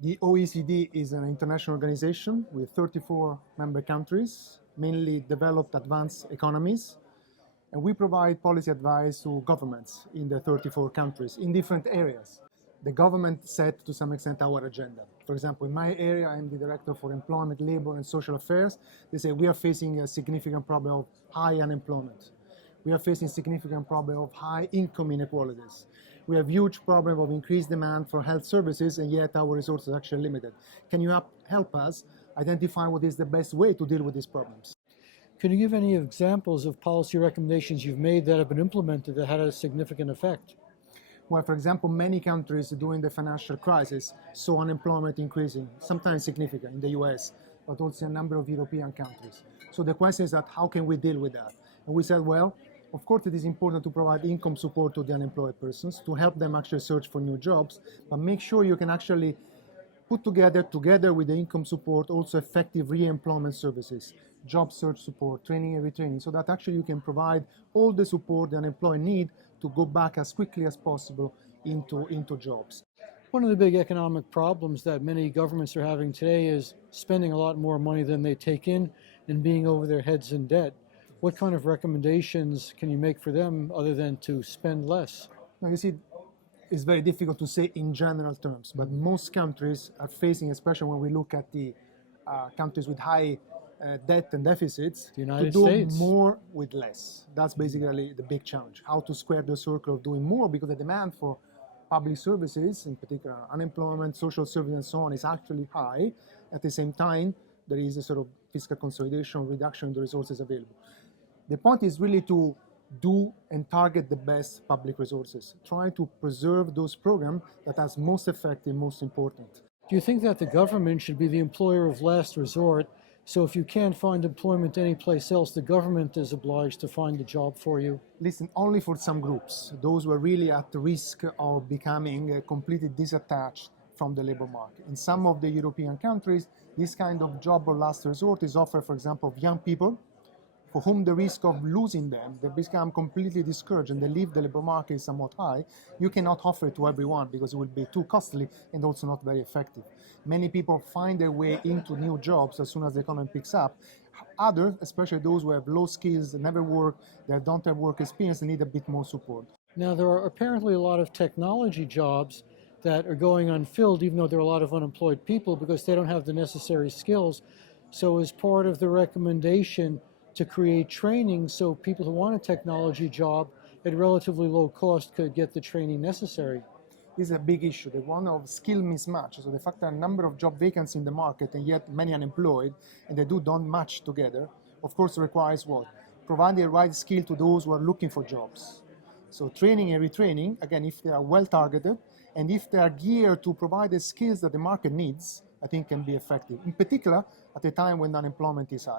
The OECD is an international organization with 34 member countries, mainly developed advanced economies, and we provide policy advice to governments in the 34 countries in different areas. The government set to some extent our agenda. For example, in my area, I'm the Director for Employment, Labor and Social Affairs. They say we are facing a significant problem of high unemployment. We are facing significant problem of high income inequalities. We have huge problem of increased demand for health services, and yet our resources are actually limited. Can you help us identify what is the best way to deal with these problems? Can you give any examples of policy recommendations you've made that have been implemented that had a significant effect? Well, for example, many countries during the financial crisis saw unemployment increasing, sometimes significant in the US, but also in a number of European countries. So the question is that how can we deal with that? And we said, well, of course it is important to provide income support to the unemployed persons, to help them actually search for new jobs, but make sure you can actually put together with the income support, also effective re-employment services, job search support, training and retraining, so that actually you can provide all the support the unemployed need to go back as quickly as possible into jobs. One of the big economic problems that many governments are having today is spending a lot more money than they take in and being over their heads in debt. What kind of recommendations can you make for them other than to spend less? Now, you see, it's very difficult to say in general terms, but most countries are facing, especially when we look at the countries with high debt and deficits, to do more with less. That's basically the big challenge, how to square the circle of doing more, because the demand for public services, in particular unemployment, social services and so on, is actually high. At the same time, there is a sort of fiscal consolidation, reduction in the resources available. The point is really to do and target the best public resources, try to preserve those programs that are most effective, most important. Do you think that the government should be the employer of last resort? So if you can't find employment anyplace else, the government is obliged to find a job for you? Listen, only for some groups, those who are really at risk of becoming completely disattached from the labor market. In some of the European countries, this kind of job of last resort is offered, for example, of young people for whom the risk of losing them, they become completely discouraged and they leave the labor market is somewhat high. You cannot offer it to everyone because it will be too costly and also not very effective. Many people find their way into new jobs as soon as the economy picks up. Others, especially those who have low skills, never work, they don't have work experience, they need a bit more support. Now, there are apparently a lot of technology jobs that are going unfilled, even though there are a lot of unemployed people, because they don't have the necessary skills. So as part of the recommendation to create training so people who want a technology job at relatively low cost could get the training necessary. This is a big issue, the one of skill mismatch. So the fact that a number of job vacancies in the market and yet many unemployed, and they don't match together, of course requires what? Providing the right skill to those who are looking for jobs. So training and retraining, again, if they are well targeted, and if they are geared to provide the skills that the market needs, I think can be effective. In particular, at a time when unemployment is high.